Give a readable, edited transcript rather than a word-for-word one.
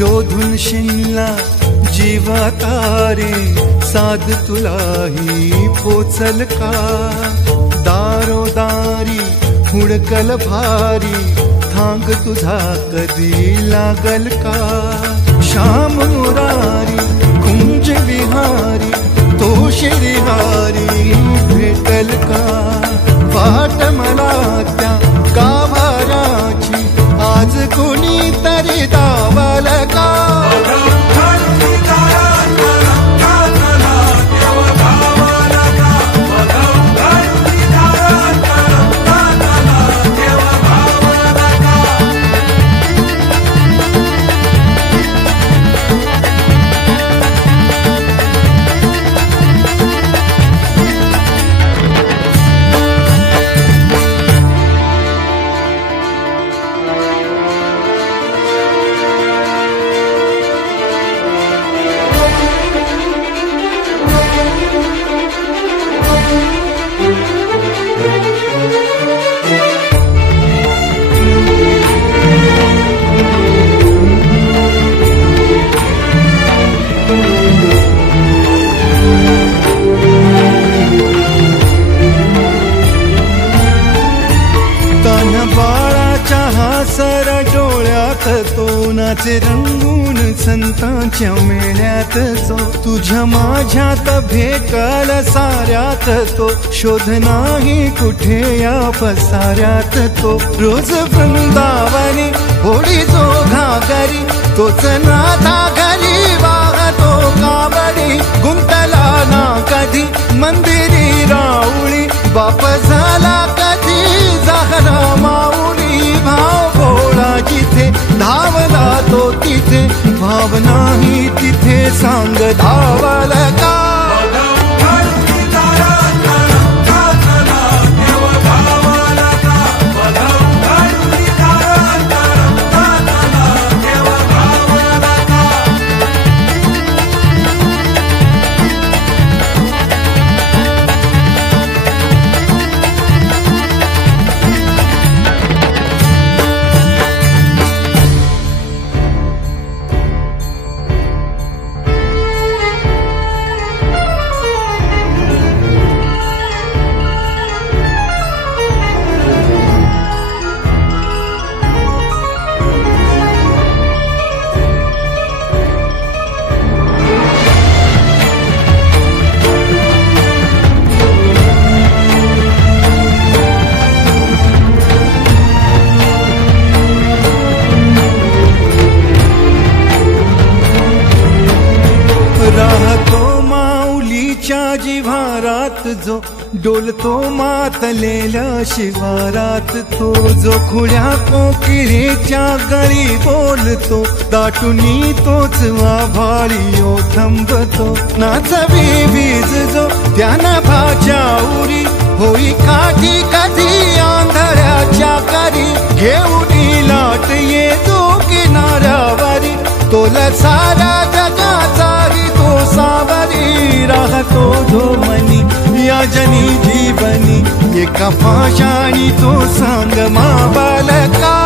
शोधून शिनला जीवा तारे साध तुलाही पोचल का दारोदारी हुडकल भारी थांग तुझा कधी लागल का श्याम मुरारी कुंज विहारी तो श्रीहारी भेटल का वाट मला त्या गाभाराची आज कोणी तरी दावल का तोनाचे रंगून संतांच्या मेळ्यात जो तुझ्या माझ्यात भेटल साऱ्यात तो शोध नाही कुठे या पसाऱ्यात तो रोज वृंदावनी होडी जो घागरी तोच नाथा घरी वाहतो कावडी गुंतला ना कधी मंदिरी राऊळी बाप झाला कधी जाहरा माऊली भाव भोळा जिथे धावला तो तिथे भाव नाही तिथे सांग धावल का राहतो माऊलीच्या जिव्हारात जो डोलतो मातलेल्या शिवारात तो जो खुळ्या कोकिळेच्या गळी बोलतो दाटुनी तोच आभाळी थांबतो नाचवी वीज जो त्यानं भाच्या उरी होई काठी कधी आंधळ्याच्या करी घेऊनी लाट येतो किनाऱ्यावरी तोला सारा जगाचाही तो सावरी राहतो धोमनी या जनी जीवनी एका पाशाणी तो सांग मा बालका